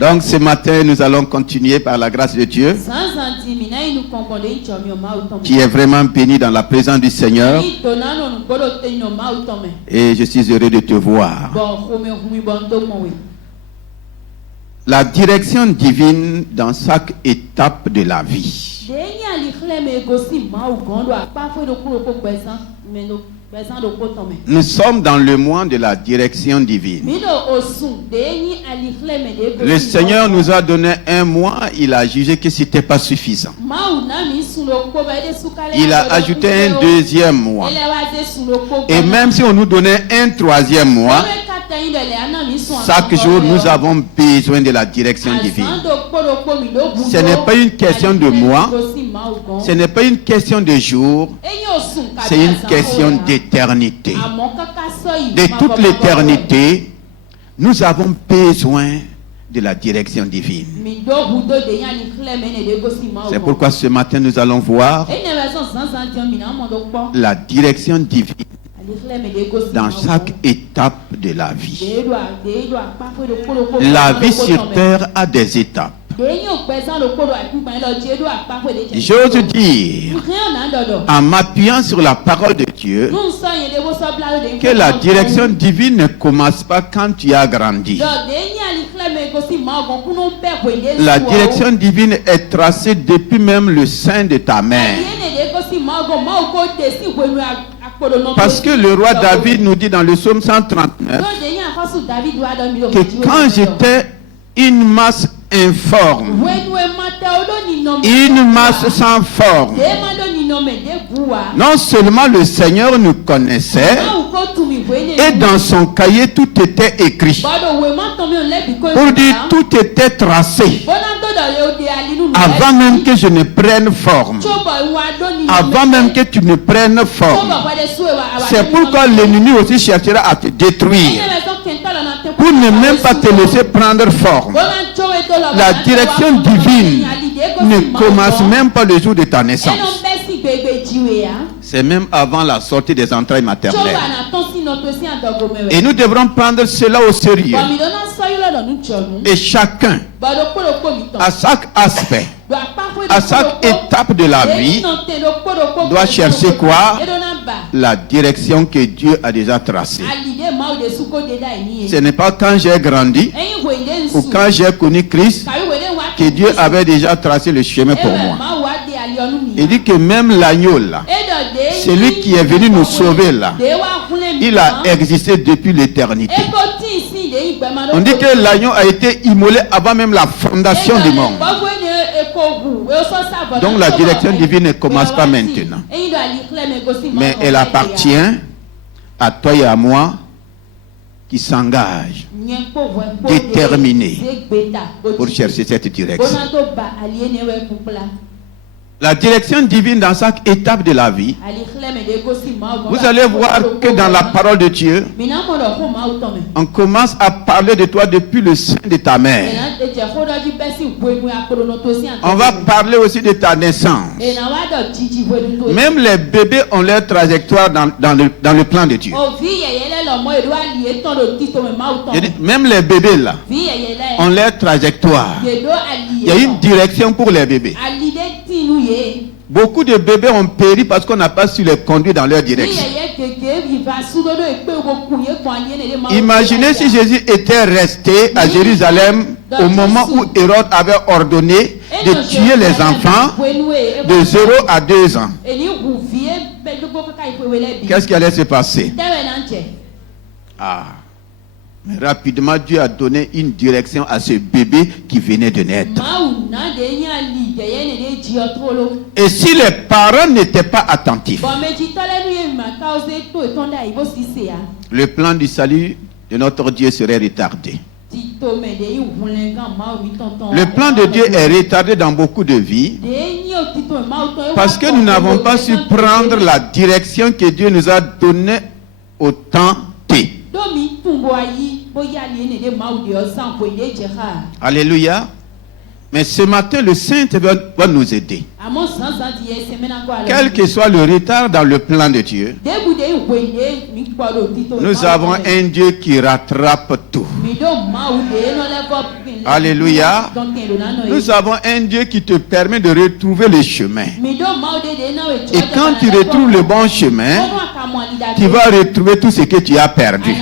Donc ce matin, nous allons continuer par la grâce de Dieu, qui est vraiment béni dans la présence du Seigneur. Et je suis heureux de te voir. La direction divine dans chaque étape de la vie. Nous sommes dans le mois de la direction divine. Le Seigneur nous a donné un mois, il a jugé que ce n'était pas suffisant. Il a ajouté un deuxième mois. Et même si on nous donnait un troisième mois, chaque jour nous avons besoin de la direction divine. Ce n'est pas une question de mois, ce n'est pas une question de jour, c'est une question d'éternité. De toute l'éternité, nous avons besoin de la direction divine. C'est pourquoi ce matin nous allons voir la direction divine dans chaque étape de la vie. La vie sur terre a des étapes. J'ose dire, en m'appuyant sur la parole de Dieu, que la direction divine ne commence pas quand tu as grandi. La direction divine est tracée depuis même le sein de ta mère. Parce que le roi David nous dit dans le psaume 139 que quand j'étais une masse informe, une masse sans forme, non seulement le Seigneur nous connaissait, et dans son cahier tout était écrit. Pour dire tout était tracé. Avant même que je ne prenne forme. Avant même que tu ne prennes forme. C'est pourquoi l'ennemi aussi cherchera à te détruire. Pour ne même pas te laisser prendre forme. La direction divine ne commence même pas le jour de ta naissance. C'est même avant la sortie des entrailles maternelles. Et nous devrons prendre cela au sérieux. Et chacun, à chaque aspect, à chaque étape de la vie, doit chercher quoi? La direction que Dieu a déjà tracée. Ce n'est pas quand j'ai grandi ou quand j'ai connu Christ que Dieu avait déjà tracé le chemin pour moi. Il dit que même l'agneau là, celui qui est venu nous sauver là, il a existé depuis l'éternité. On dit que l'agneau a été immolé avant même la fondation du monde. Donc la direction divine ne commence pas maintenant. Mais elle appartient à toi et à moi qui s'engagent déterminés pour chercher cette direction. La direction divine dans chaque étape de la vie, vous allez voir que dans la parole de Dieu, on commence à parler de toi depuis le sein de ta mère. On va parler aussi de ta naissance. Même les bébés ont leur trajectoire dans le plan de Dieu. Même les bébés là ont leur trajectoire. Il y a une direction pour les bébés. Beaucoup de bébés ont péri parce qu'on n'a pas su les conduire dans leur direction. Imaginez si Jésus était resté à Jérusalem au moment où Hérode avait ordonné de tuer les enfants de 0 à 2 ans. Qu'est-ce qui allait se passer? Mais rapidement, Dieu a donné une direction à ce bébé qui venait de naître. Et si les parents n'étaient pas attentifs, le plan du salut de notre Dieu serait retardé. Le plan de Dieu est retardé dans beaucoup de vies parce que nous n'avons pas su prendre la direction que Dieu nous a donnée au temps T. Alléluia. Mais ce matin, le Saint-Esprit va nous aider. Quel que soit le retard dans le plan de Dieu, nous avons un Dieu qui rattrape tout. Alléluia. Nous avons un Dieu qui te permet de retrouver le chemin. Et quand tu retrouves le bon chemin, tu vas retrouver tout ce que tu as perdu.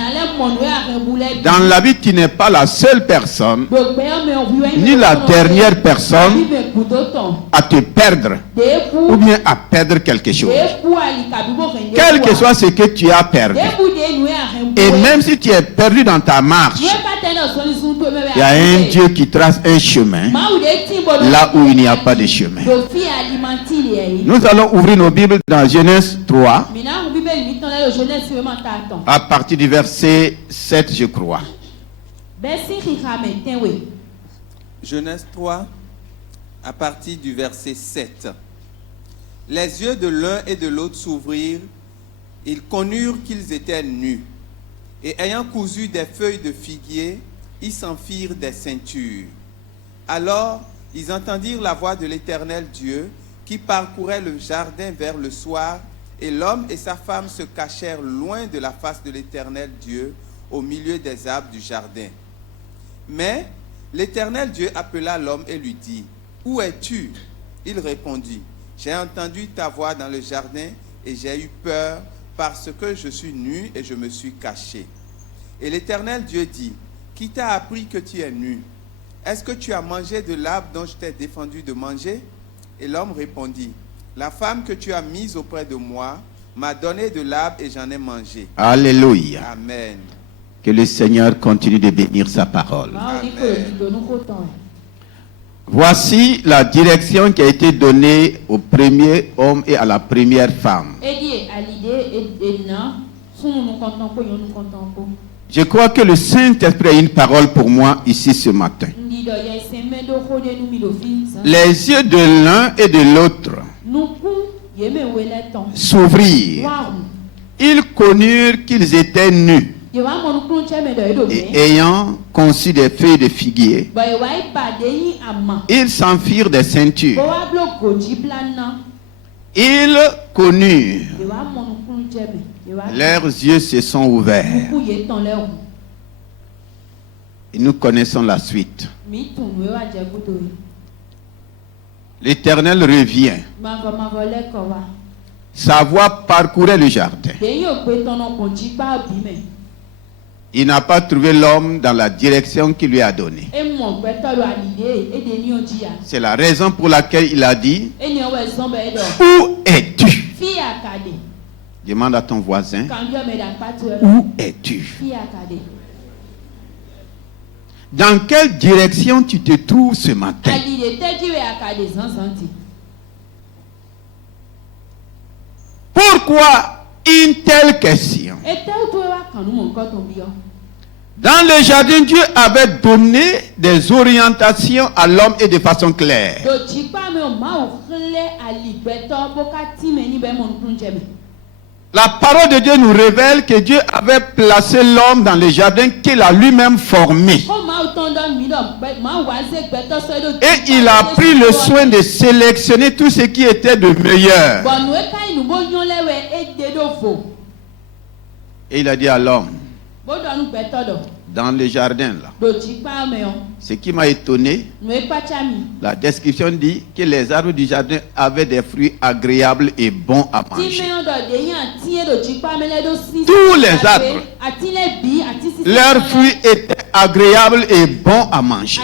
Dans la vie, tu n'es pas la seule personne, ni la dernière personne à te perdre ou bien à perdre quelque chose. Quel que soit ce que tu as perdu, et même si tu es perdu dans ta marche, il y a un Dieu qui trace un chemin là où il n'y a pas de chemin. Nous allons ouvrir nos Bibles dans Genèse 3 à partir du verset 7, je crois. Genèse 3 à partir du verset 7. Les yeux de l'un et de l'autre s'ouvrirent, ils connurent qu'ils étaient nus, et ayant cousu des feuilles de figuier, ils s'en firent des ceintures. Alors ils entendirent la voix de l'Éternel Dieu qui parcourait le jardin vers le soir, et l'homme et sa femme se cachèrent loin de la face de l'Éternel Dieu au milieu des arbres du jardin. Mais l'Éternel Dieu appela l'homme et lui dit, « Où es-tu » Il répondit, « J'ai entendu ta voix dans le jardin et j'ai eu peur parce que je suis nu et je me suis caché. » Et l'Éternel Dieu dit, « Qui t'a appris que tu es nu? Est-ce que tu as mangé de l'arbre dont je t'ai défendu de manger ?» Et l'homme répondit, « La femme que tu as mise auprès de moi m'a donné de l'arbre et j'en ai mangé. » Alléluia. Amen. Que le Seigneur continue de bénir sa parole. Amen. Voici la direction qui a été donnée au premier homme et à la première femme. Je crois que le Saint-Esprit a une parole pour moi ici ce matin. Les yeux de l'un et de l'autre s'ouvrirent. Ils connurent qu'ils étaient nus. Et ayant conçu des feuilles de figuier, ils s'en firent des ceintures. Ils connurent. Leurs yeux se sont ouverts. Et nous connaissons la suite. L'Éternel revient. Sa voix parcourait le jardin. Il n'a pas trouvé l'homme dans la direction qu'il lui a donnée. C'est la raison pour laquelle il a dit, « Où es-tu » Demande à ton voisin, « Où es-tu » Dans quelle direction tu te trouves ce matin? Pourquoi une telle question? Dans le jardin, Dieu avait donné des orientations à l'homme et de façon claire. La parole de Dieu nous révèle que Dieu avait placé l'homme dans le jardin qu'il a lui-même formé. Et il a pris le soin de sélectionner tout ce qui était de meilleur. Et il a dit à l'homme, dans le jardin là, ce qui m'a étonné, la description dit que les arbres du jardin avaient des fruits agréables et bons à manger. Tous les arbres, leurs fruits étaient agréables et bons à manger.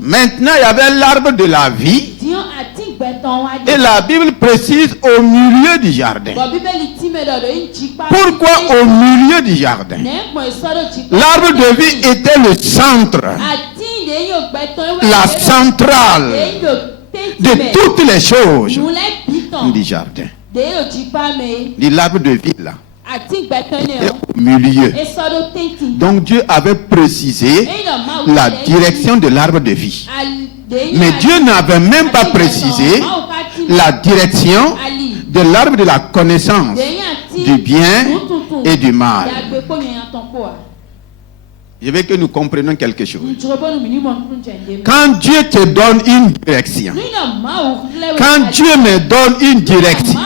Maintenant, il y avait l'arbre de la vie. Et la Bible précise au milieu du jardin. Pourquoi au milieu du jardin? L'arbre de vie était le centre, la centrale de toutes les choses du jardin. L'arbre de vie là était au milieu. Donc Dieu avait précisé la direction de l'arbre de vie. Mais Dieu n'avait même pas précisé la direction de l'arbre de la connaissance du bien et du mal. Je veux que nous comprenions quelque chose. Quand Dieu te donne une direction, quand Dieu me donne une direction,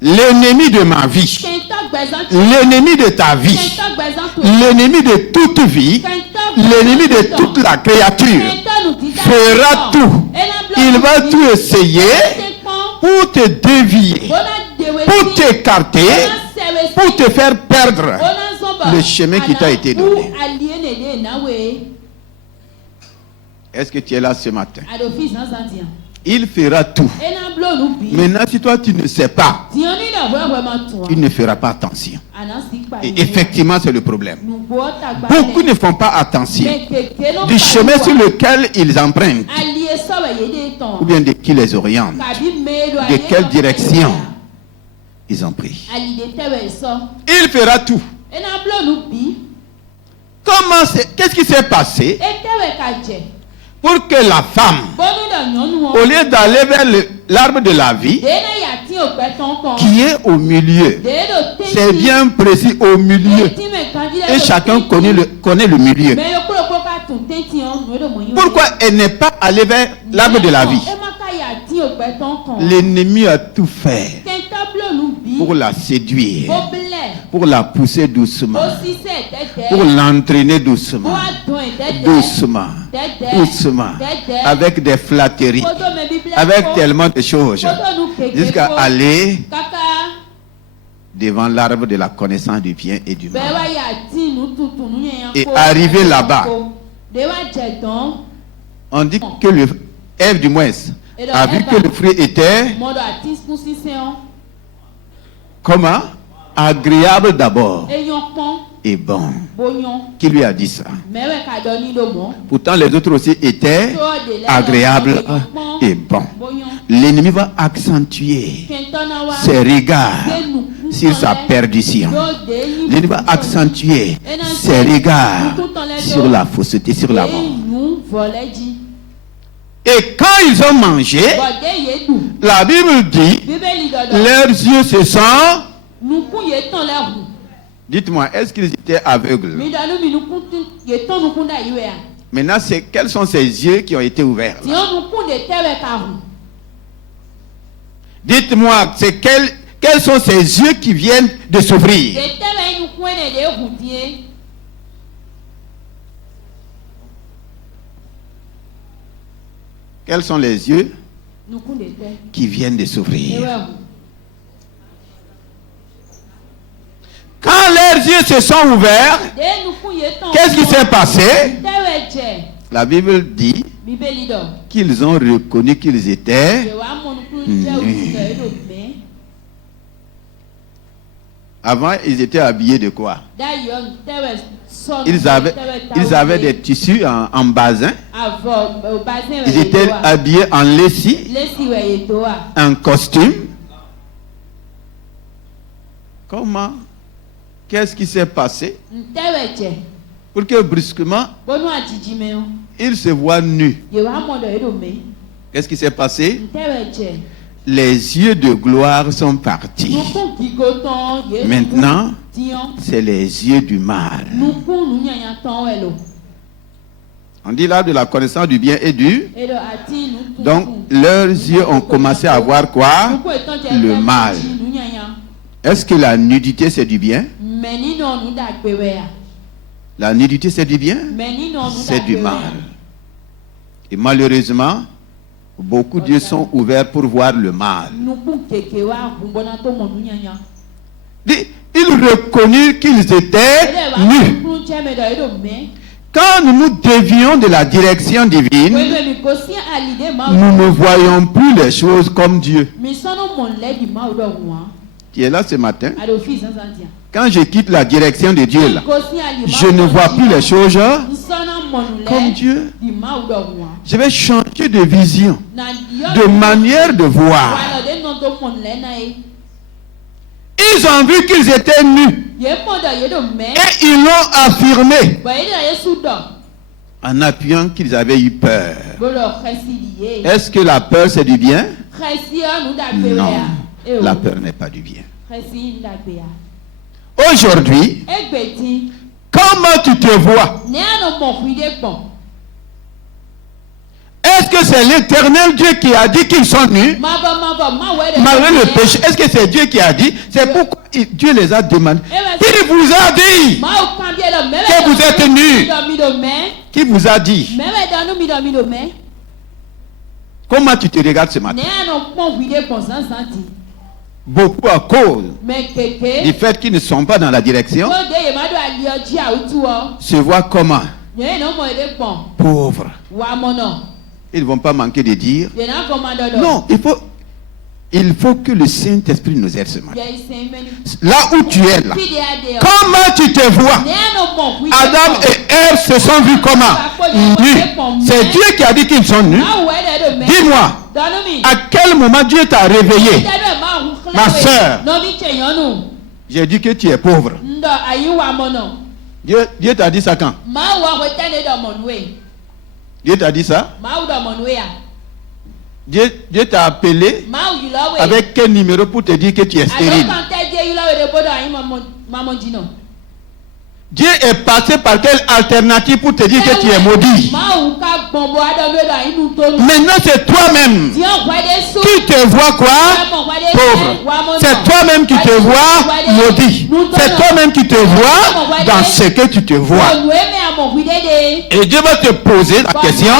l'ennemi de ma vie, l'ennemi de ta vie, l'ennemi de toute vie, l'ennemi de toute la créature fera tout. Il va tout essayer pour te dévier, pour t'écarter, pour te faire perdre le chemin qui t'a été donné. Est-ce que tu es là ce matin? Il fera tout. Maintenant, si toi tu ne sais pas, tu ne feras pas attention. Et effectivement, c'est le problème. Beaucoup ne font pas attention du chemin sur lequel ils empruntent, ou bien de qui les oriente, de quelle direction ils ont pris. Il fera tout. Qu'est-ce qui s'est passé pour que la femme, au lieu d'aller vers l'arbre de la vie, qui est au milieu, c'est bien précis, au milieu, et chacun connaît le milieu. Pourquoi elle n'est pas allée vers l'arbre de la vie? L'ennemi a tout fait pour la séduire, pour la pousser doucement, pour l'entraîner doucement, doucement, doucement, avec des flatteries, avec tellement de choses, jusqu'à aller devant l'arbre de la connaissance du bien et du mal. Et arriver là-bas, on dit que Ève du moins a vu que le fruit était comment? Agréable d'abord et bon. Qui lui a dit ça? Pourtant les autres aussi étaient agréables et bons. L'ennemi va accentuer ses regards sur sa perdition. L'ennemi va accentuer ses regards sur la fausseté, sur la mort. Et quand ils ont mangé, la Bible dit, leurs yeux se sont... Dites-moi, est-ce qu'ils étaient aveugles? Maintenant, quels sont ces yeux qui ont été ouverts? Dites-moi, quels sont ces yeux qui viennent de s'ouvrir? Quels sont les yeux qui viennent de s'ouvrir? Quand leurs yeux se sont ouverts, qu'est-ce qui s'est passé? La Bible dit qu'ils ont reconnu qu'ils étaient nus. Avant, ils étaient habillés de quoi? Ils avaient des tissus en basin. Ils étaient habillés en lessie, un costume. Comment? Qu'est-ce qui s'est passé pour que brusquement ils se voient nus? Qu'est-ce qui s'est passé? Les yeux de gloire sont partis. Maintenant, c'est les yeux du mal. On dit là de la connaissance du bien et du... Donc, leurs yeux ont commencé à voir quoi? Le mal. Est-ce que la nudité c'est du bien? La nudité c'est du bien? C'est du mal. Et malheureusement, beaucoup d'yeux sont ouverts pour voir le mal. Ils reconnurent qu'ils étaient nus. Quand nous nous dévions de la direction divine, nous ne voyons plus les choses comme Dieu. Tu es là ce matin? Quand je quitte la direction de Dieu, là, je ne vois plus les choses comme Dieu. Je vais changer de vision, de manière de voir. Ils ont vu qu'ils étaient nus et ils l'ont affirmé en appuyant qu'ils avaient eu peur. Est-ce que la peur c'est du bien? Non, la peur n'est pas du bien. Aujourd'hui, Comment tu te vois? Est-ce que c'est l'Éternel Dieu qui a dit qu'ils sont nus malgré le péché? Est-ce que c'est Dieu qui a dit? C'est pourquoi Dieu les a demandés. Il vous a dit que vous êtes nus. Qui vous a dit? Comment tu te regardes ce matin? Beaucoup à cause du fait qu'ils ne sont pas dans la direction se voient comment? Pauvres. Ils ne vont pas manquer de dire. Non, il faut que le Saint-Esprit nous aide ce matin. Là où tu es là, comment tu te vois? Adam et Ève se sont vus comment? Nus. C'est Dieu qui a dit qu'ils sont nus. Dis-moi, à quel moment Dieu t'a réveillé? Ma soeur, j'ai dit que tu es pauvre. Dieu t'a dit ça quand? Dieu t'a dit ça? Dieu t'a appelé avec quel numéro pour te dire que tu es stérile? Dieu est passé par quelle alternative pour te dire que tu es maudit? Maintenant c'est toi-même qui te vois quoi? Pauvre. C'est toi-même qui te vois maudit. C'est toi-même qui te vois dans ce que tu te vois. Et Dieu va te poser la question,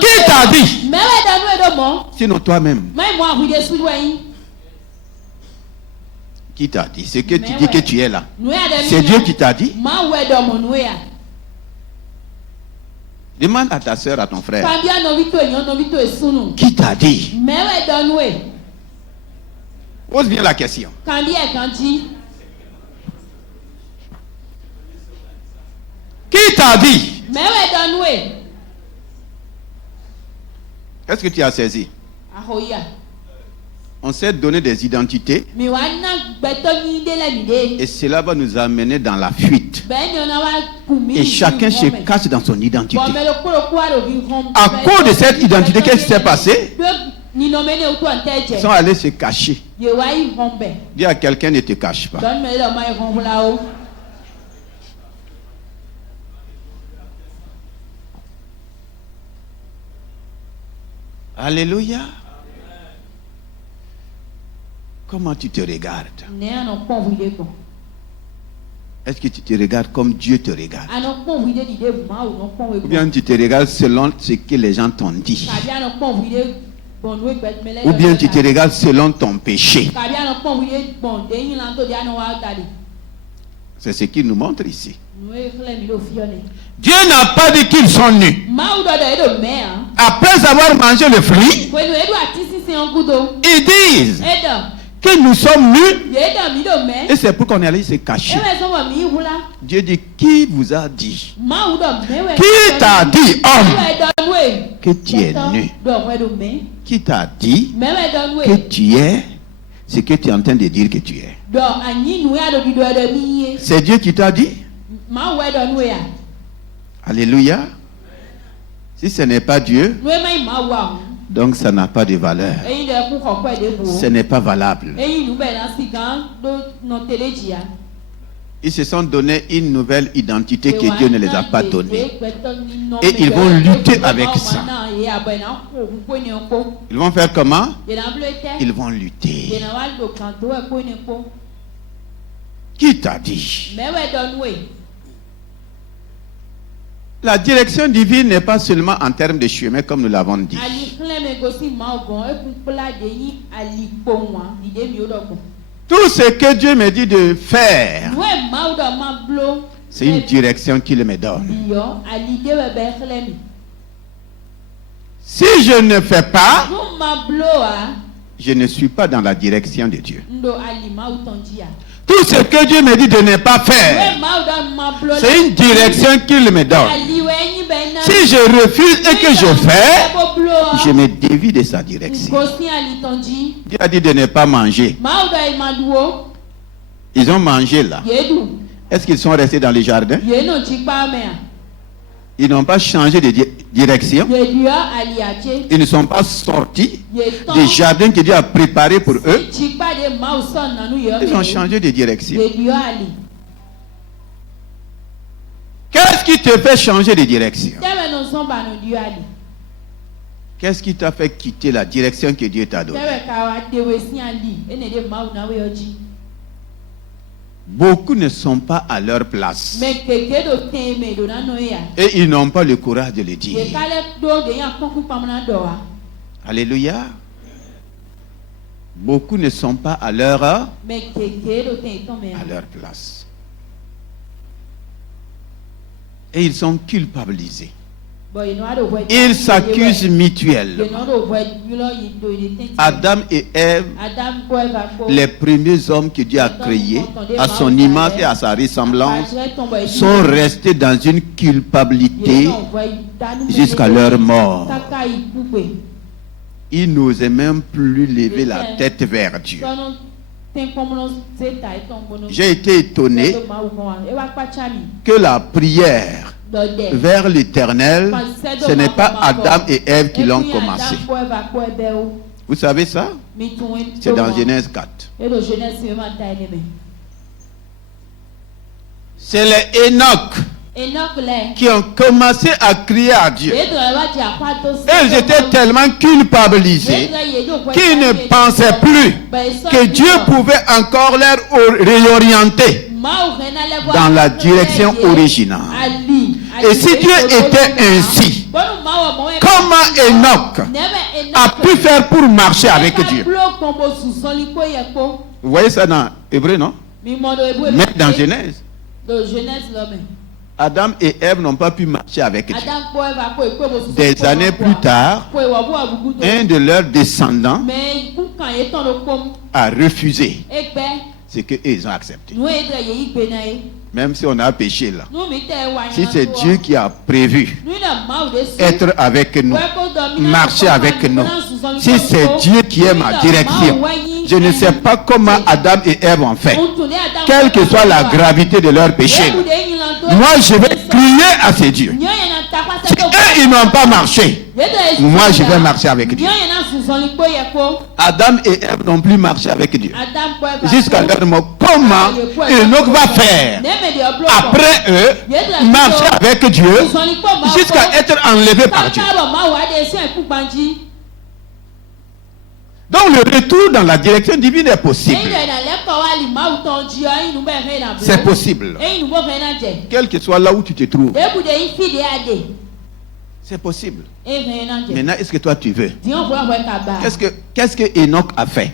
qui t'a dit? Sinon toi-même. Qui t'a dit? C'est que tu dis que tu es là. C'est Dieu qui t'a dit. Demande à ta soeur, à ton frère. Qui t'a dit? Pose bien la question. Qui t'a dit? Qu'est-ce que tu as saisi? On s'est donné des identités et cela va nous amener dans la fuite. Et chacun se cache dans son identité. À cause de cette identité, qu'est-ce qui s'est passé? Ils sont allés se cacher. Dis à quelqu'un, ne te cache pas. Alléluia. Comment tu te regardes? Est-ce que tu te regardes comme Dieu te regarde? Ou bien tu te regardes selon ce que les gens t'ont dit? Ou bien tu te regardes selon ton péché? C'est ce qu'il nous montre ici. Dieu n'a pas dit qu'ils sont nus. Après avoir mangé le fruit, ils disent que nous sommes nus. Et c'est pour qu'on est allé se cacher. Dieu dit, qui vous a dit? Qui t'a dit, homme, que tu es nu? Qui t'a dit que tu es ce que tu es en train de dire que tu es? C'est Dieu qui t'a dit? Alléluia. Si ce n'est pas Dieu, donc ça n'a pas de valeur. Ce n'est pas valable. Ils se sont donné une nouvelle identité que Dieu ne les a pas donnée. Et ils vont lutter avec ça. Ils vont faire comment? Ils vont lutter. Qui t'a dit? La direction divine n'est pas seulement en termes de chemin comme nous l'avons dit. Tout ce que Dieu me dit de faire, c'est une direction qu'il me donne. Si je ne fais pas, je ne suis pas dans la direction de Dieu. Tout ce que Dieu me dit de ne pas faire, c'est une direction qu'il me donne. Si je refuse et que je fais, je me dévie de sa direction. Dieu a dit de ne pas manger. Ils ont mangé là. Est-ce qu'ils sont restés dans le jardin? Ils n'ont pas changé de direction. Ils ne sont pas sortis des jardins que Dieu a préparés pour eux. Ils ont changé de direction. qui te fait changer de direction? Qu'est-ce qui t'a fait quitter la direction que Dieu t'a donnée? Beaucoup ne sont pas à leur place. Et ils n'ont pas le courage de le dire. Alléluia. Beaucoup ne sont pas à leur place. Et ils sont culpabilisés. Ils s'accusent mutuellement. Adam et Ève, les premiers hommes que Dieu a créés, à son image et à sa ressemblance, sont restés dans une culpabilité jusqu'à leur mort. Ils n'osaient même plus lever la tête vers Dieu. J'ai été étonné que la prière vers l'Éternel, ce n'est pas Adam et Ève qui l'ont commencé. Vous savez ça? C'est dans Genèse 4. C'est les Enoch qui ont commencé à crier à Dieu. Ils étaient tellement culpabilisés qu'ils ne pensaient plus que Dieu pouvait encore les réorienter dans la direction originale. Et si Dieu était ainsi, comment Enoch a pu faire pour marcher avec Dieu? Vous voyez ça dans Hébreu, non? Mais dans Genèse. Adam et Ève n'ont pas pu marcher avec Dieu. Des années plus tard, un de leurs descendants a refusé ce qu'ils ont accepté. Même si on a péché là. Si c'est Dieu qui a prévu être avec nous, marcher avec nous, si c'est Dieu qui est ma direction, je ne sais pas comment Adam et Ève ont fait. Quelle que soit la gravité de leur péché, moi je vais crier à ces dieux. Si eux ils n'ont pas marché, moi je vais marcher avec Dieu. Adam et Ève n'ont plus marché avec Dieu. Jusqu'à leur mort. Comment Enoch va faire après eux marcher avec Dieu jusqu'à être enlevé par Dieu? Donc le retour dans la direction divine est possible. C'est possible. Quel que soit là où tu te trouves. C'est possible. Maintenant, est-ce que toi tu veux? Qu'est-ce que Enoch a fait?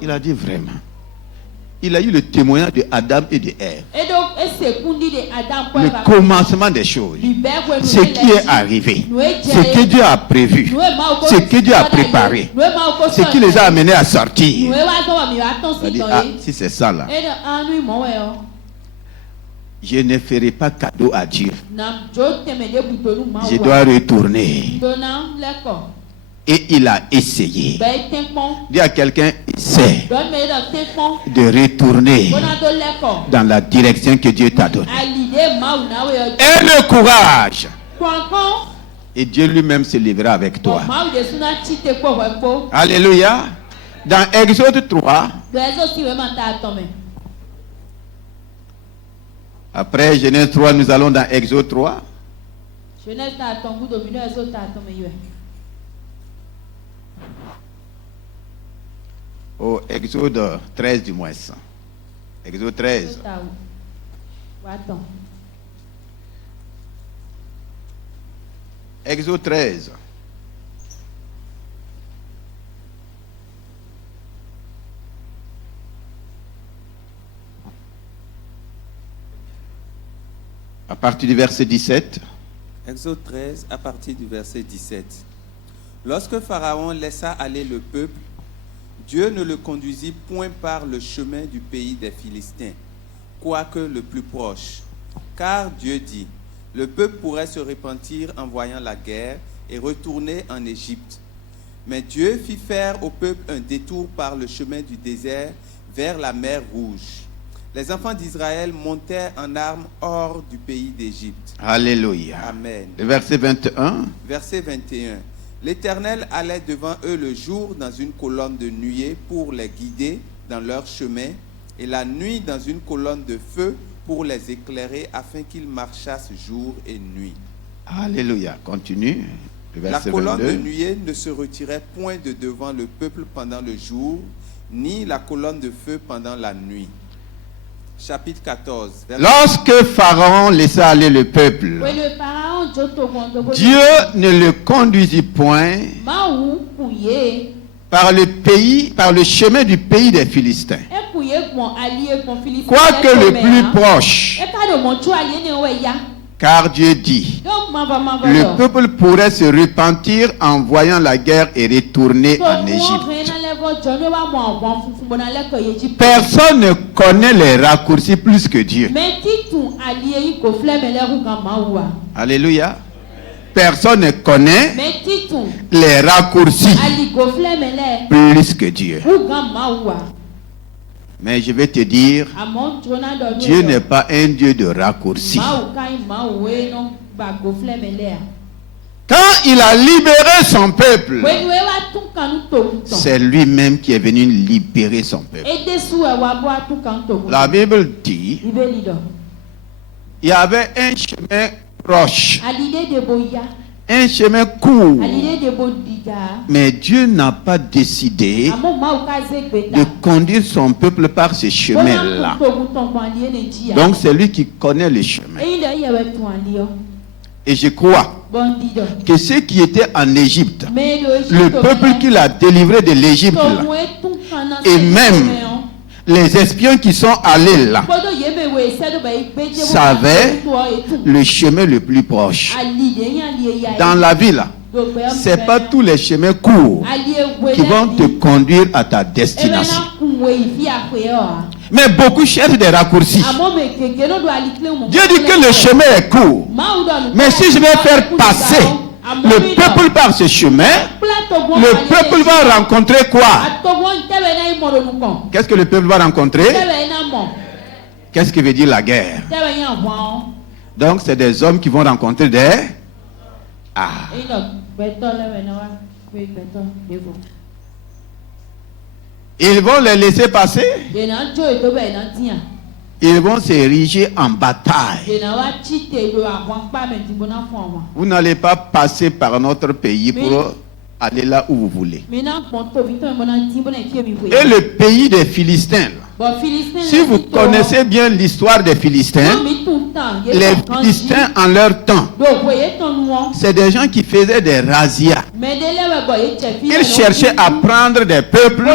Il a dit vraiment. Il a eu le témoignage de Adam et de Ève. Le commencement des choses. Ce qui est arrivé. Ce que Dieu a prévu. Ce que Dieu a préparé. Ce qui les a amenés à sortir. Il a dit, ah, si c'est ça là, je ne ferai pas cadeau à Dieu. Je dois retourner. Et il a essayé. Dis à quelqu'un, essaie de retourner dans la direction que Dieu t'a donnée. Et le courage. Et Dieu lui-même se lèvera avec toi. Alléluia. Dans Exode 3, après Genèse 3, nous allons dans Exode 3. Au Exode 13 du moins. Exode 13. Exode 13. À partir du verset 17. Exode 13, à partir du verset 17. Lorsque Pharaon laissa aller le peuple, Dieu ne le conduisit point par le chemin du pays des Philistins, quoique le plus proche. Car Dieu dit, le peuple pourrait se repentir en voyant la guerre et retourner en Égypte. Mais Dieu fit faire au peuple un détour par le chemin du désert vers la mer Rouge. Les enfants d'Israël montèrent en armes hors du pays d'Égypte. Alléluia. Amen. Le verset 21. Verset 21. L'Éternel allait devant eux le jour dans une colonne de nuée pour les guider dans leur chemin, et la nuit dans une colonne de feu pour les éclairer afin qu'ils marchassent jour et nuit. Alléluia. Continue. La colonne de nuée ne se retirait point de devant le peuple pendant le jour, ni la colonne de feu pendant la nuit. Chapitre 14. Lorsque Pharaon laissa aller le peuple, Dieu ne le conduisit point par le chemin du pays des Philistins. Quoique le plus proche, car Dieu dit, le peuple pourrait se repentir en voyant la guerre et retourner en Égypte. Personne ne connaît les raccourcis plus que Dieu. Alléluia. Personne ne connaît les raccourcis plus que Dieu. Mais je vais te dire, Dieu n'est pas un Dieu de raccourcis. Quand il a libéré son peuple, c'est lui-même qui est venu libérer son peuple. La Bible dit, il y avait un chemin proche, un chemin court, mais Dieu n'a pas décidé de conduire son peuple par ce chemin-là. Donc c'est lui qui connaît le chemin. Et je crois que ceux qui étaient en Égypte, le peuple qu'il a délivré de l'Égypte, et même les espions qui sont allés là, savaient le chemin le plus proche. Dans la vie là, ce n'est pas tous les chemins courts qui vont te conduire à ta destination. Mais beaucoup cherchent des raccourcis. Dieu dit que le chemin est court. Mais si je vais faire passer le peuple par ce chemin, le peuple va rencontrer quoi? Qu'est-ce que le peuple va rencontrer? Qu'est-ce que veut dire la guerre? Donc c'est des hommes qui vont rencontrer des... Ils vont les laisser passer. Ils vont s'ériger en bataille. Vous n'allez pas passer par notre pays pour aller là où vous voulez. Et le pays des Philistins, si vous connaissez bien l'histoire des Philistins, les Philistins en leur temps, c'est des gens qui faisaient des razzias. Ils cherchaient à prendre des peuples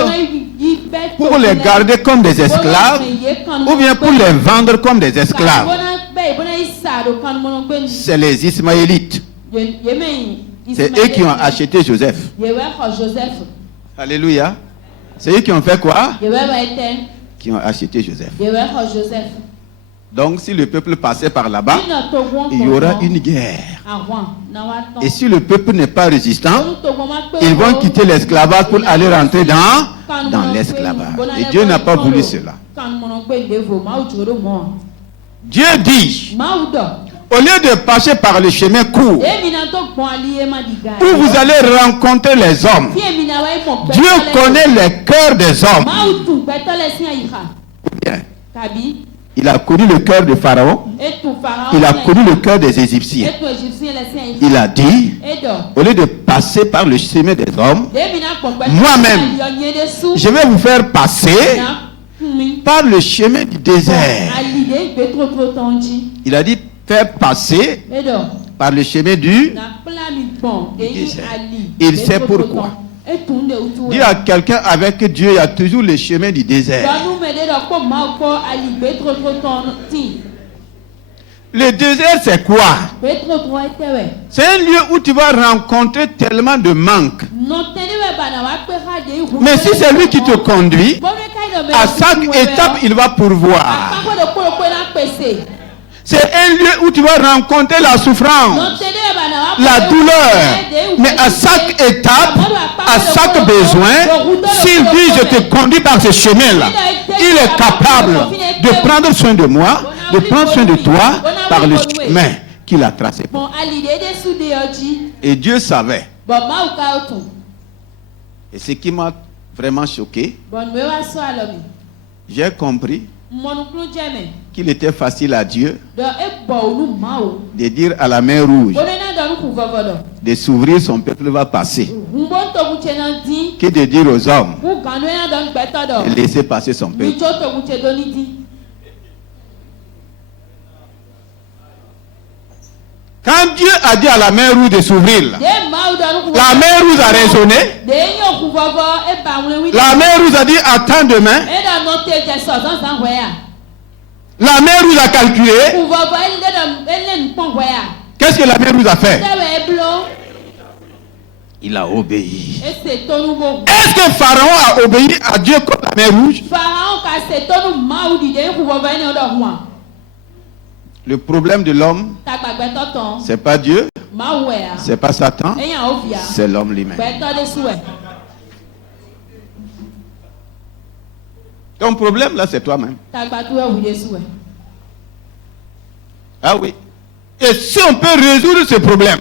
pour les garder comme des esclaves ou bien pour les vendre comme des esclaves. C'est les Ismaélites. C'est eux qui ont acheté Joseph. Alléluia. C'est eux qui ont fait quoi? Qui ont acheté Joseph. Donc si le peuple passait par là-bas, il y aura une guerre. Et si le peuple n'est pas résistant, ils vont quitter l'esclavage pour aller rentrer dans l'esclavage. Et Dieu n'a pas voulu cela. Dieu dit, au lieu de passer par le chemin court, où vous allez rencontrer les hommes, Dieu connaît les cœurs des hommes. Bien. Il a connu le cœur de Pharaon. Il a connu le cœur des Égyptiens. Il a dit, au lieu de passer par le chemin des hommes, moi-même, je vais vous faire passer par le chemin du désert. Il a dit, faire passer par le chemin du désert. Il sait pourquoi. Dis à quelqu'un, avec Dieu, il y a toujours le chemin du désert. Le désert, c'est quoi? C'est un lieu où tu vas rencontrer tellement de manque. Mais si c'est lui qui te conduit, à chaque étape, il va pourvoir. C'est un lieu où tu vas rencontrer la souffrance, la douleur. Mais à chaque étape, à chaque besoin, s'il dit je te conduis par ce chemin-là, il est capable de prendre soin de moi, de prendre soin de toi par le chemin qu'il a tracé. Et Dieu savait. Et ce qui m'a vraiment choqué, j'ai compris qu'il était facile à Dieu de dire à la mer rouge de s'ouvrir, son peuple va passer, que de dire aux hommes de laisser passer son peuple. Quand Dieu a dit à la mer rouge de s'ouvrir, la mer rouge a raisonné. La mer rouge a dit attends demain. La mer rouge a calculé. Qu'est-ce que la mer rouge a fait? Il a obéi. Est-ce que Pharaon a obéi à Dieu comme la mer rouge? Le problème de l'homme, c'est pas Dieu, c'est pas Satan, c'est l'homme lui-même. Ton problème là, c'est toi-même. Ah oui. Et si on peut résoudre ce problème,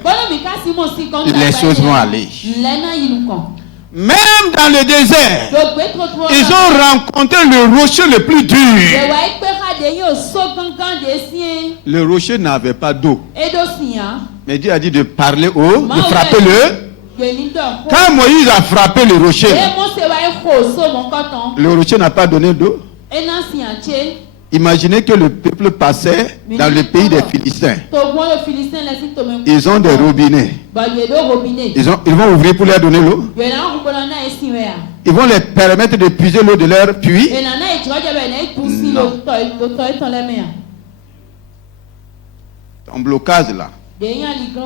les choses vont aller. Même dans le désert, ils ont rencontré le rocher le plus dur. Le rocher n'avait pas d'eau. Mais Dieu a dit de parler de frapper-le. Quand Moïse a frappé le rocher n'a pas donné d'eau. Imaginez que le peuple passait dans le pays des Philistins. Ils ont des robinets. Ils vont ouvrir pour leur donner l'eau. Ils vont leur permettre de puiser l'eau de leur puits. Non. Ton blocage là,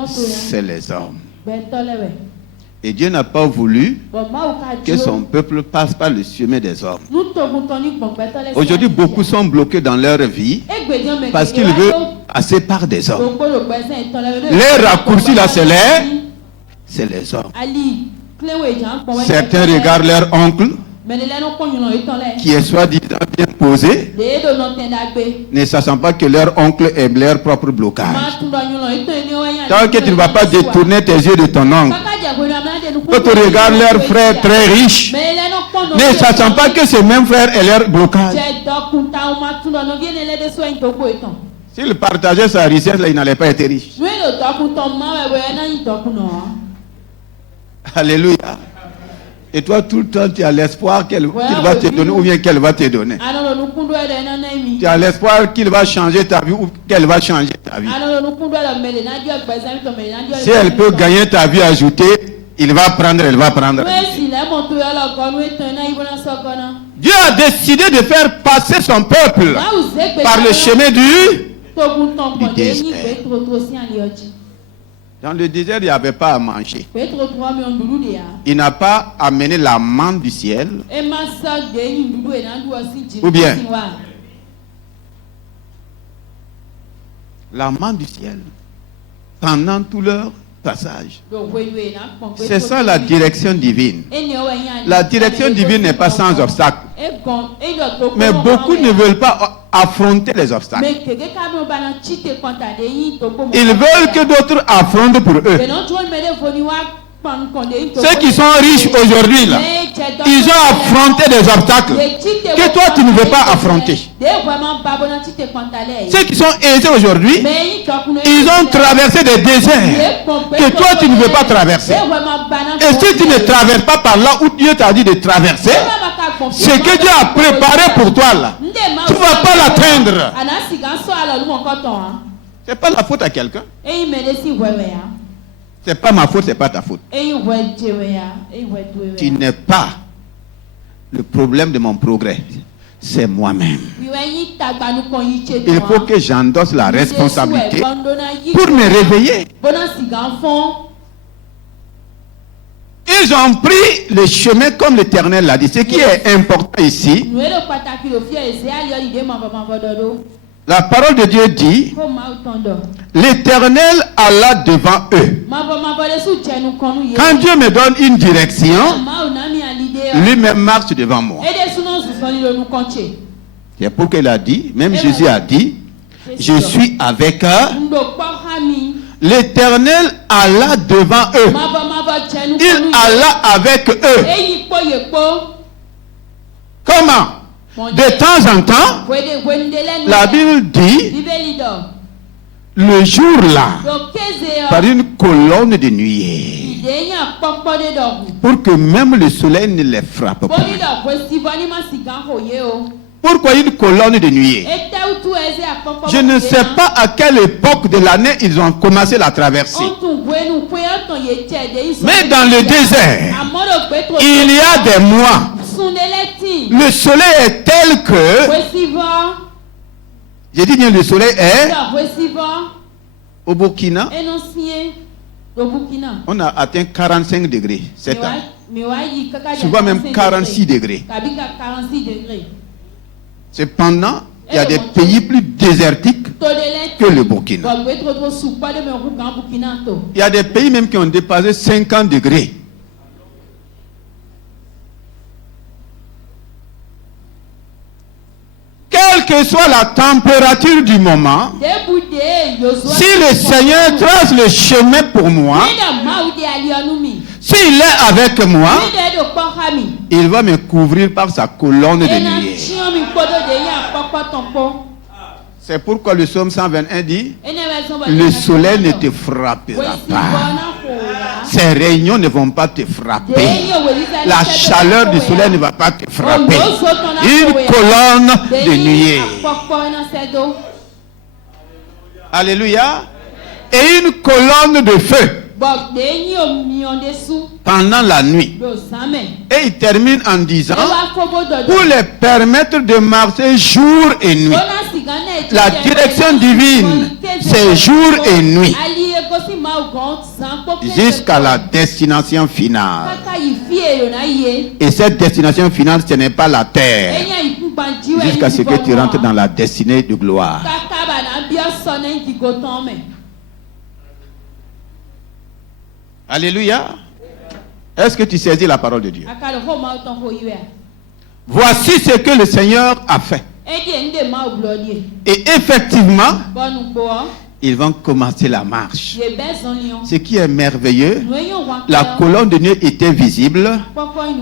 c'est les hommes. Et Dieu n'a pas voulu que son peuple passe par le chemin des hommes. Aujourd'hui, beaucoup sont bloqués dans leur vie parce qu'ils veulent passer par des hommes. Les raccourcis là, c'est les hommes. Certains regardent leur oncle qui est soi-disant bien posé, ne sachant pas que leur oncle est leur propre blocage. Tant que tu ne vas pas détourner tes yeux de ton oncle, quand tu regardes leur frère très riche, ne sachant pas que ce même frère est leur blocage. S'il partageait sa richesse, là, il n'allait pas être riche. Alléluia. Et toi, tout le temps, tu as l'espoir qu'il va te donner ou bien qu'elle va te donner. Tu as l'espoir qu'il va changer ta vie ou qu'elle va changer ta vie. Si elle peut gagner ta vie ajoutée, il va prendre, elle va prendre. Dieu a décidé de faire passer son peuple par le chemin du désert. Dans le désert, il n'y avait pas à manger. Il n'a pas amené la manne du ciel. Ou bien la manne du ciel pendant tout leur passage. C'est ça la direction divine. La direction divine n'est pas sans obstacle. Mais beaucoup ne veulent pas affronter les obstacles. Ils veulent que d'autres affrontent pour eux. Ceux qui sont riches aujourd'hui, là, ils ont affronté des obstacles que toi tu ne veux pas affronter. Ceux qui sont aisés aujourd'hui, ils ont traversé des déserts que toi tu ne veux pas traverser. Et si tu ne traverses pas par là où Dieu t'a dit de traverser, ce que Dieu a préparé pour toi là, tu ne vas pas l'atteindre. C'est pas la faute à quelqu'un. C'est pas ma faute, c'est pas ta faute. Tu n'es pas le problème de mon progrès. C'est moi-même. Il faut que j'endosse la responsabilité pour me réveiller. Ils ont pris le chemin comme l'Éternel l'a dit. Ce qui est important ici, la parole de Dieu dit, l'Éternel alla devant eux. Quand Dieu me donne une direction, lui-même marche devant moi. C'est pourquoi il a dit, même Jésus a dit, je suis avec eux. L'Éternel alla devant eux. Il alla avec eux. Comment? De temps en temps, la Bible dit, le jour-là, par une colonne de nuée, pour que même le soleil ne les frappe pas. Pourquoi une colonne de nuée? Je ne sais pas à quelle époque de l'année ils ont commencé la traversée. Mais dans le désert, il y a des mois. Le soleil est tel que... J'ai dit bien le soleil est... Au Burkina, on a atteint 45 degrés cette année. Souvent même 46 degrés. Cependant, il y a des pays plus désertiques que le Burkina. Il y a des pays même qui ont dépassé 50 degrés. Quelle que soit la température du moment, si le Seigneur trace le chemin pour moi, s'il est avec moi, il va me couvrir par sa colonne de nuée. C'est pourquoi le psaume 121 dit, le soleil ne te frappera pas. Ces réunions ne vont pas te frapper. La chaleur du soleil ne va pas te frapper. Une colonne de nuée. Alléluia. Et une colonne de feu pendant la nuit. Et il termine en disant, pour les permettre de marcher jour et nuit. La direction divine, c'est jour et nuit. Jusqu'à la destination finale. Et cette destination finale, ce n'est pas la terre. Jusqu'à ce que tu rentres dans la destinée de gloire. Alléluia. Est-ce que tu saisis la parole de Dieu? Voici ce que le Seigneur a fait. Et effectivement, ils vont commencer la marche. Ce qui est merveilleux, la colonne de nuée était visible.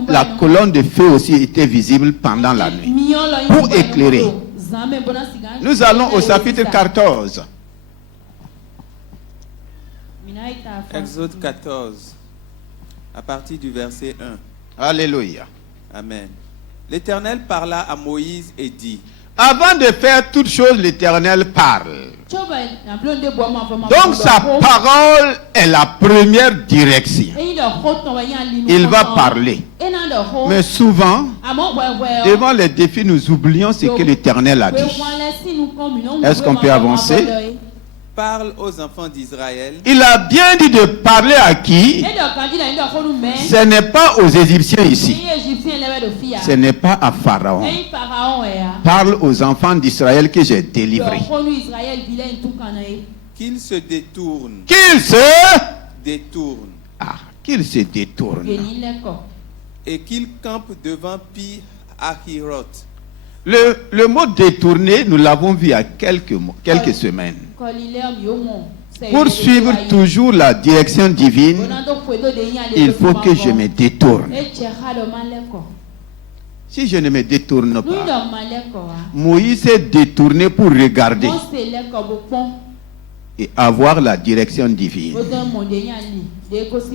La colonne de feu aussi était visible pendant la nuit. Pour éclairer. Nous allons au chapitre 14. Exode 14, à partir du verset 1. Alléluia. Amen. L'Éternel parla à Moïse et dit, avant de faire toutes choses, l'Éternel parle. Donc sa parole est la première direction. Il va parler. Mais souvent, devant les défis, nous oublions ce que l'Éternel a dit. Est-ce qu'on peut avancer? Parle aux enfants d'Israël. Il a bien dit de parler à qui? Ce n'est pas aux Égyptiens ici. Ce n'est pas à Pharaon. Parle aux enfants d'Israël que j'ai délivrés. Qu'ils se détournent. Qu'ils se détournent. Ah, qu'ils se détournent. Et qu'ils campent devant Pi-Hahiroth. Le mot détourner, nous l'avons vu il y a quelques semaines. Pour suivre toujours la direction divine, il faut que je me détourne. Si je ne me détourne pas, Moïse s'est détourné pour regarder et avoir la direction divine.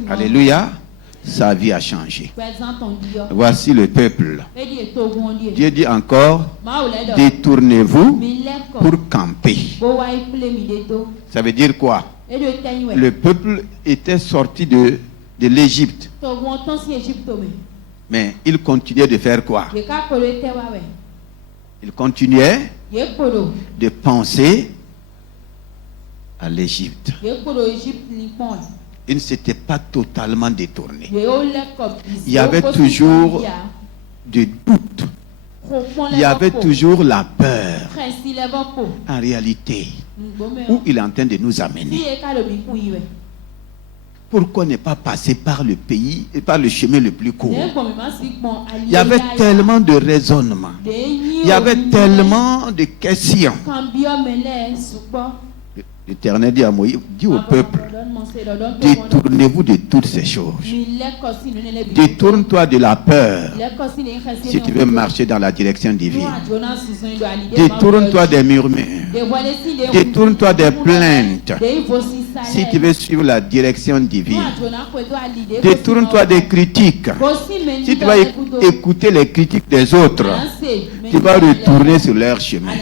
Alléluia. Sa vie a changé. Voici le peuple. Dieu dit encore, détournez-vous pour camper. Ça veut dire quoi? Le peuple était sorti de l'Égypte. Mais il continuait de faire quoi? Il continuait de penser à l'Égypte. Il ne s'était pas totalement détourné. Il y avait toujours des doutes. Il y avait toujours la peur. En réalité, où il est en train de nous amener. Pourquoi ne pas passer par le pays et par le chemin le plus court? Il y avait tellement de raisonnements. Il y avait tellement de questions. L'Éternel dit à Moïse, dis au peuple, détournez-vous de toutes ces choses. Détourne-toi de la peur si tu veux marcher dans la direction divine. Détourne-toi des murmures. Détourne-toi des plaintes si tu veux suivre la direction divine. Détourne-toi des critiques. Si tu vas écouter les critiques des autres, tu vas retourner sur leur chemin.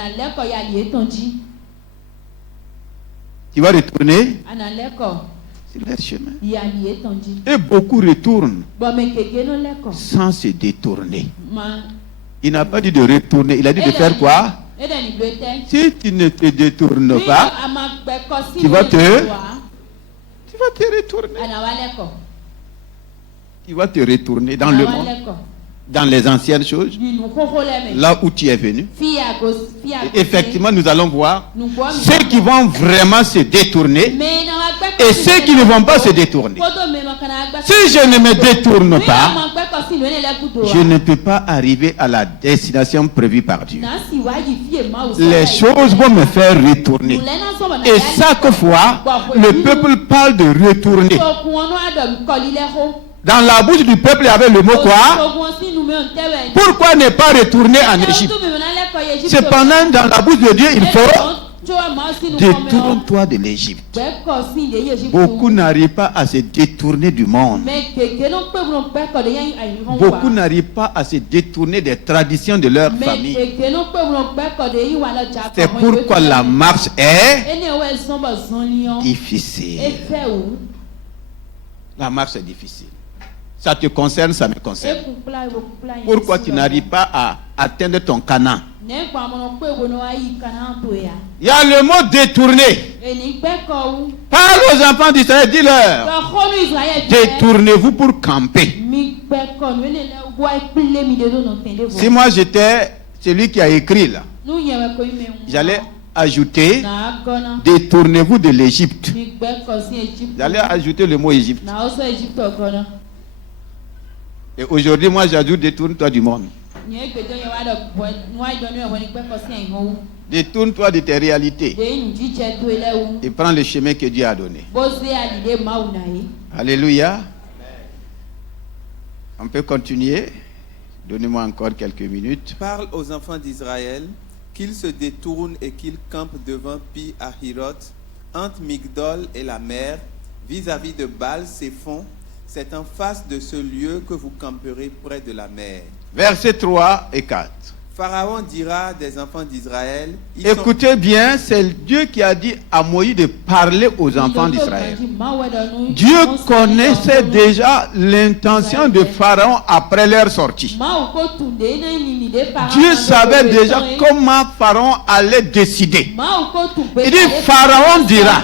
Tu vas retourner sur leur chemin. Et beaucoup retournent sans se détourner. Il n'a pas dit de retourner, il a dit de faire quoi? Si tu ne te détournes pas, tu vas te retourner. Tu vas te retourner dans le monde, dans les anciennes choses, là où tu es venu. Et effectivement, nous allons voir ceux qui vont vraiment se détourner et ceux qui ne vont pas se détourner. Si je ne me détourne pas, je ne peux pas arriver à la destination prévue par Dieu. Les choses vont me faire retourner. Et chaque fois, le peuple parle de retourner. Dans la bouche du peuple, il y avait le mot quoi? Pourquoi ne pas retourner en Égypte? Cependant, dans la bouche de Dieu, il faut détourne-toi de l'Égypte. Beaucoup n'arrivent pas à se détourner du monde. Beaucoup n'arrivent pas à se détourner des traditions de leur famille. C'est pourquoi la marche est difficile. La marche est difficile. Ça te concerne, ça me concerne. Pourquoi tu n'arrives pas à atteindre ton Canaan? Il y a le mot détourner. Parle aux enfants d'Israël, dis-leur. Détournez-vous pour camper. Si moi j'étais celui qui a écrit là, j'allais ajouter détournez-vous de l'Égypte. J'allais ajouter le mot Égypte. Et aujourd'hui, moi j'ajoute détourne-toi du monde. Détourne-toi de tes réalités et prends le chemin que Dieu a donné. Alléluia. On peut continuer. Donnez-moi encore quelques minutes. Parle aux enfants d'Israël qu'ils se détournent et qu'ils campent devant Pi-Hahiroth, entre Migdol et la mer, vis-à-vis de Baal-Séphon. C'est en face de ce lieu que vous camperez près de la mer. Versets 3 et 4. Pharaon dira des enfants d'Israël. Écoutez bien, c'est Dieu qui a dit à Moïse de parler aux enfants d'Israël. Dieu connaissait déjà l'intention de Pharaon après leur sortie. Dieu savait déjà comment Pharaon allait décider. Il dit, Pharaon dira.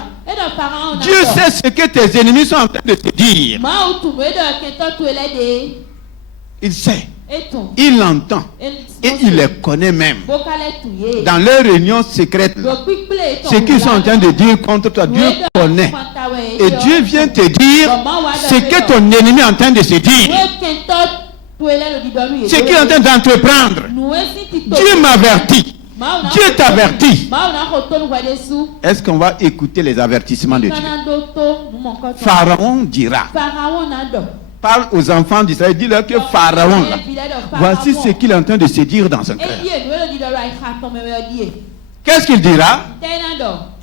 Dieu sait ce que tes ennemis sont en train de te dire. Il sait. Il l'entend. Et il les connaît même. Dans leur réunion secrète, ce qu'ils sont en train de dire contre toi, Dieu connaît. Et Dieu vient te dire ce que ton ennemi est en train de se dire. Ce qu'il est en train d'entreprendre. Dieu m'avertit. Dieu t'avertit. Est-ce qu'on va écouter les avertissements de Dieu? Pharaon dira. Parle aux enfants d'Israël, dis-leur que Pharaon, là, voici ce qu'il est en train de se dire dans son cœur. Qu'est-ce qu'il dira?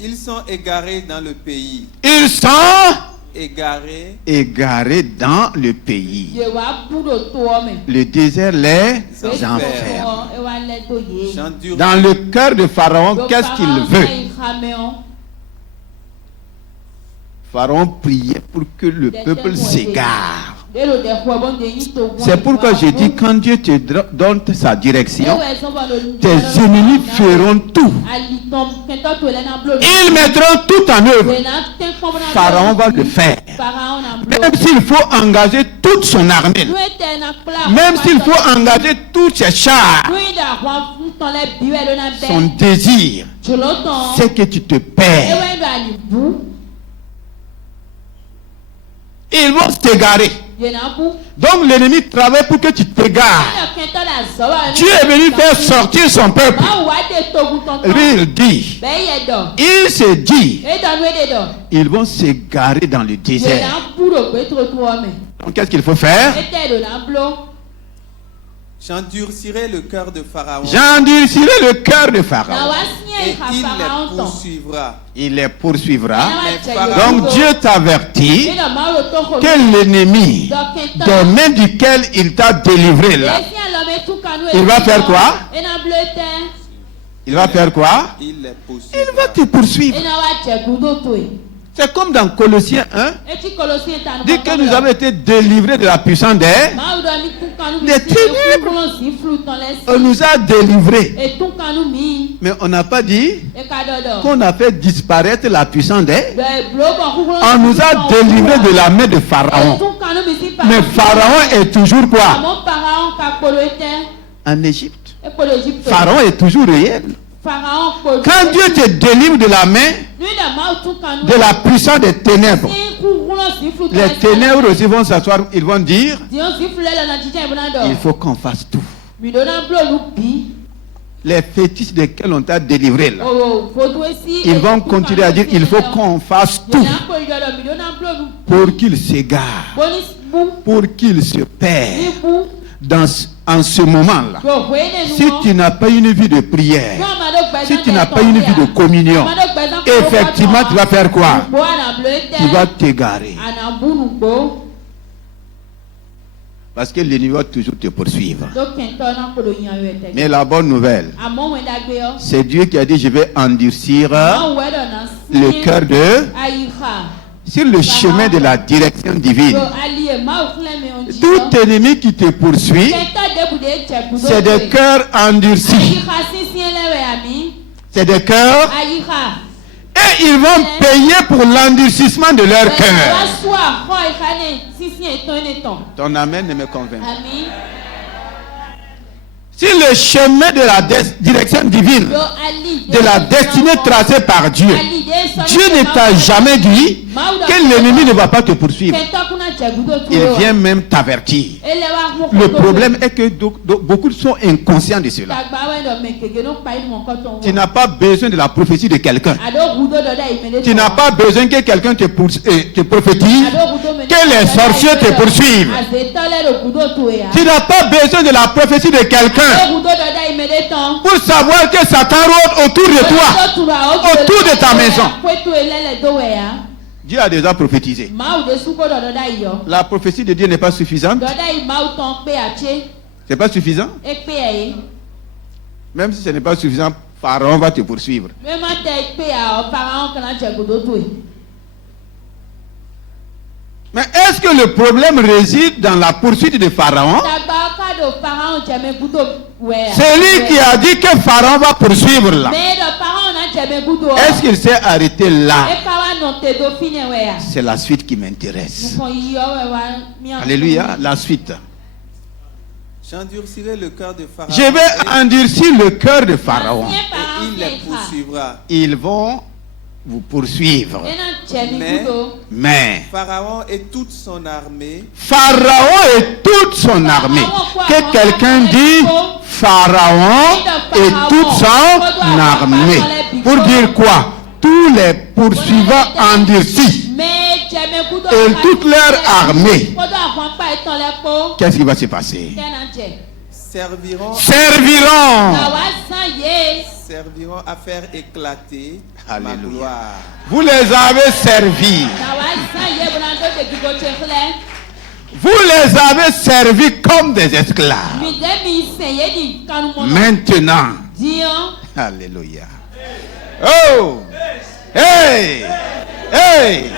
Ils sont égarés dans le pays. Ils sont égarés dans le pays. Le désert les enferme. Dans le cœur de Pharaon, qu'est-ce qu'il veut? Pharaon priait pour que le peuple s'égare. C'est pourquoi je dis, quand Dieu te donne sa direction, tes ennemis feront tout. Ils mettront tout en œuvre. Pharaon va le faire. Même s'il faut engager toute son armée. Même s'il faut engager tous ses chars. Son désir, c'est que tu te perds. Ils vont s'égarer. Donc l'ennemi travaille pour que tu t'égares. Dieu est venu faire sortir son peuple. Lui, il dit, il se dit, ils vont s'égarer dans le désert. Donc qu'est-ce qu'il faut faire? J'endurcirai le cœur de Pharaon. J'endurcirai le cœur de Pharaon. Et il les poursuivra. Il les poursuivra. Donc Dieu t'avertit que l'ennemi, des mains duquel il t'a délivré là, il va faire quoi? Il va faire quoi? Il va te poursuivre. C'est comme dans Colossiens 1, dit que nous avons été délivrés de la puissance des ténèbres. On nous a délivrés. Mais on n'a pas dit qu'on a fait disparaître la puissance des... On nous a délivrés de la main de Pharaon. Mais Pharaon est toujours quoi? En Égypte. Pharaon est toujours réel. Quand Dieu te délivre de la main de la puissance des ténèbres, les ténèbres aussi vont s'asseoir, ils vont dire, il faut qu'on fasse tout. Les fétiches desquels on t'a délivré là, ils vont continuer à dire, il faut qu'on fasse tout pour qu'ils s'égarent, pour qu'ils se perdent. En ce moment-là, si tu n'as pas une vie de prière, si tu n'as pas une vie de communion, effectivement, tu vas faire quoi? Tu vas t'égarer. Parce que l'ennemi va toujours te poursuivre. Mais la bonne nouvelle, c'est Dieu qui a dit, je vais endurcir le cœur de... Sur le chemin de la direction divine. Tout ennemi qui te poursuit, c'est des cœurs endurcis. C'est des cœurs. Et ils vont payer pour l'endurcissement de leur cœur. Ton amen ne me convainc pas. Si le chemin de la direction divine, de la destinée tracée par Dieu, Dieu ne t'a jamais dit que l'ennemi ne va pas te poursuivre. Il vient même t'avertir. Le problème est que beaucoup sont inconscients de cela. Tu n'as pas besoin de la prophétie de quelqu'un. Tu n'as pas besoin que quelqu'un te prophétise, que les sorciers te poursuivent. Tu n'as pas besoin de la prophétie de quelqu'un pour savoir que Satan rôde autour de toi, autour de ta maison. Dieu a déjà prophétisé. La prophétie de Dieu n'est pas suffisante. C'est pas suffisant. Même si ce n'est pas suffisant, Pharaon va te poursuivre. Mais est-ce que le problème réside dans la poursuite de Pharaon? C'est lui qui a dit que Pharaon va poursuivre là. Est-ce qu'il s'est arrêté là? C'est la suite qui m'intéresse. Alléluia, la suite. J'endurcirai le cœur de Pharaon. Je vais endurcir le cœur de Pharaon. Et il les poursuivra. Ils vont vous poursuivre. Mais Pharaon et toute son armée. Pharaon et toute son armée. Que quelqu'un dit Pharaon et toute son armée. Pour dire quoi? Tous les poursuivants endurcis et toute leur armée. Qu'est-ce qui va se passer? Serviront à faire éclater ma gloire. Vous les avez servis. Vous les avez servis comme des esclaves. Maintenant. Alléluia. Oh. Hey. Hey.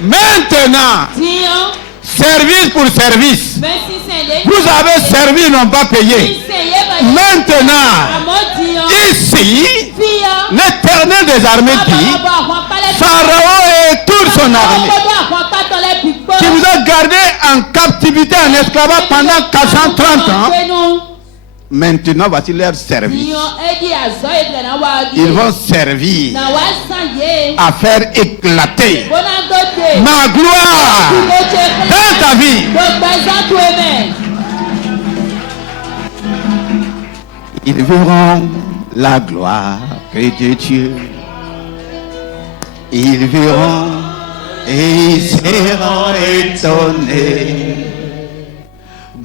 Maintenant. Service pour service. Vous avez servi, ils n'ont pas payé. Maintenant, ici, l'Éternel des armées dit, Pharaon et toute son armée, qui vous a gardé en captivité, en esclavage pendant 430 ans, Maintenant, voici leur service. Ils vont servir à faire éclater ma gloire dans ta vie. Ils verront la gloire de Dieu. Ils verront et ils seront étonnés.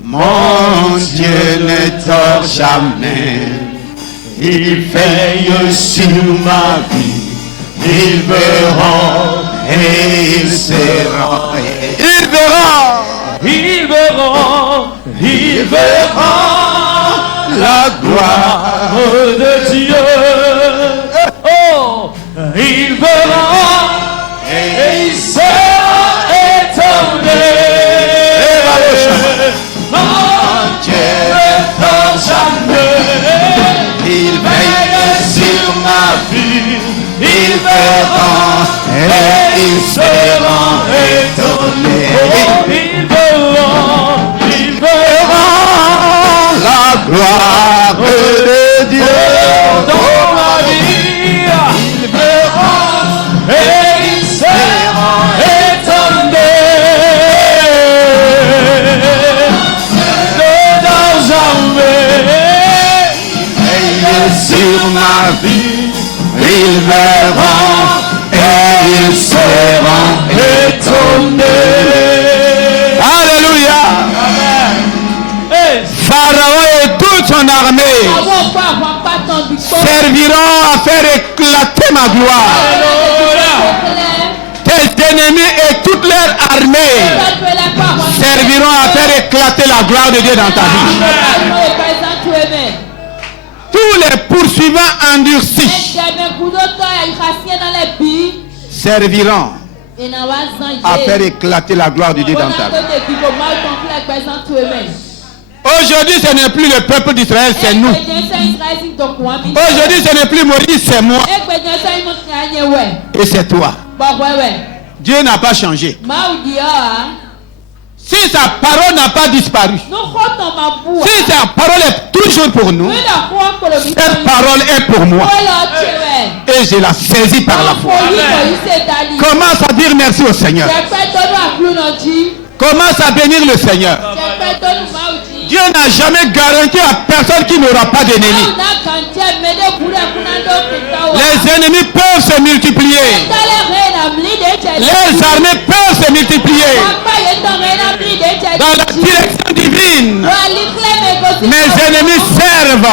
Mon Dieu ne tord jamais. Il veille sur ma vie. Ils verront et ils seront. Ils verront. Ils verront. Ils verront la gloire de Dieu. Oh, ils verront et ils seront étonnés. Mon Dieu ne tord jamais. Il veille sur ma vie. Ils verront et ils seront étonnés. Oh, ils verront la gloire de Dieu dans ma vie. Ils verront et ils seront étonnés. Dedans jamais, veille sur ma vie. Ils verront et ils seront étonnés. Alléluia. Pharaon et toute son armée serviront à faire éclater ma gloire. Tes ennemis et toute leur armée serviront à faire éclater la gloire de Dieu dans ta vie. Tous les poursuivants endurcis serviront à faire éclater la gloire de Dieu dans ta vie. Aujourd'hui, ce n'est plus le peuple d'Israël, c'est nous. Aujourd'hui, ce n'est plus Moïse, c'est moi. Et c'est toi. Dieu n'a pas changé. Si sa parole n'a pas disparu, si sa parole est toujours pour nous, cette parole est pour moi. Et je la saisis par la foi. Commence à dire merci au Seigneur. Commence à bénir le Seigneur. Dieu n'a jamais garanti à personne qui n'aura pas d'ennemis. Les ennemis peuvent se multiplier. Les armées peuvent se multiplier. Dans la direction divine, mes ennemis servent